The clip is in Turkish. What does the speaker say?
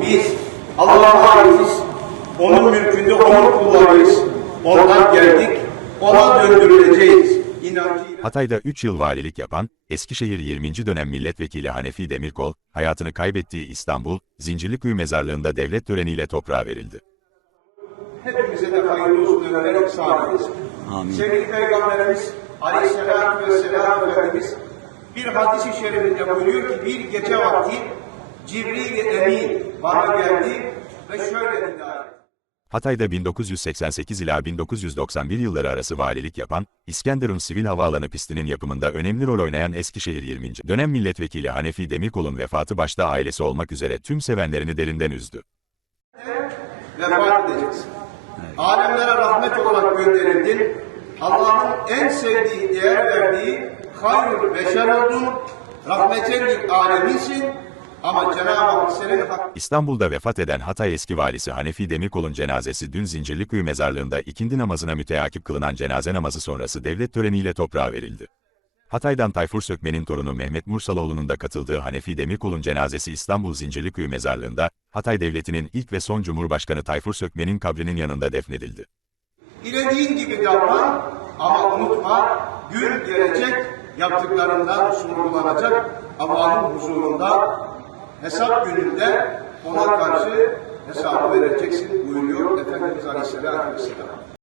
Biz Allah'a aitiz. Onun mülkünde onun kullarıyız. Ondan geldik. Ona döndürüleceğiz. İnancıyla. Hatay'da 3 yıl valilik yapan, Eskişehir 20. dönem milletvekili Hanefi Demirkol, hayatını kaybettiği İstanbul, Zincirlikuyu mezarlığında devlet töreniyle toprağa verildi. Hepimize de hayırlı olsun ömürler ihsan eylesin. Sevgili Peygamberimiz Aleyhisselatü Vesselam Efendimiz bir hadis-i şerifinde buyuruyor ki bir gece vakti Cibril-i Emin bana geldi ve şöyle etti. Hatay'da 1988 ila 1991 yılları arası valilik yapan, İskenderun Sivil Havaalanı pistinin yapımında önemli rol oynayan Eskişehir 20. dönem milletvekili Hanefi Demirkol'un vefatı başta ailesi olmak üzere tüm sevenlerini derinden üzdü. vefat edeceksin. Alemlere rahmet olarak gönderildin. Allah'ın en sevdiği, değer verdiği hayrül beşer oldun. Rahmetellik aleminsin. Ama Cenab-ı Hak senin hakkı İstanbul'da vefat eden Hatay eski valisi Hanefi Demirkol'un cenazesi dün Zincirlikuyu mezarlığında ikindi namazına müteakip kılınan cenaze namazı sonrası devlet töreniyle toprağa verildi. Hatay'dan Tayfur Sökmen'in torunu Mehmet Mursaloğlu'nun da katıldığı Hanefi Demirkol'un cenazesi İstanbul Zincirlikuyu mezarlığında, Hatay Devleti'nin ilk ve son Cumhurbaşkanı Tayfur Sökmen'in kabrinin yanında defnedildi. Dilediğin gibi davran ama unutma gün gelecek yaptıklarından sorgulanacak Allah'ın huzurunda hesap gününde ona karşı hesabı vereceksin buyuruyor Efendimiz Aleyhisselatü Vesselam.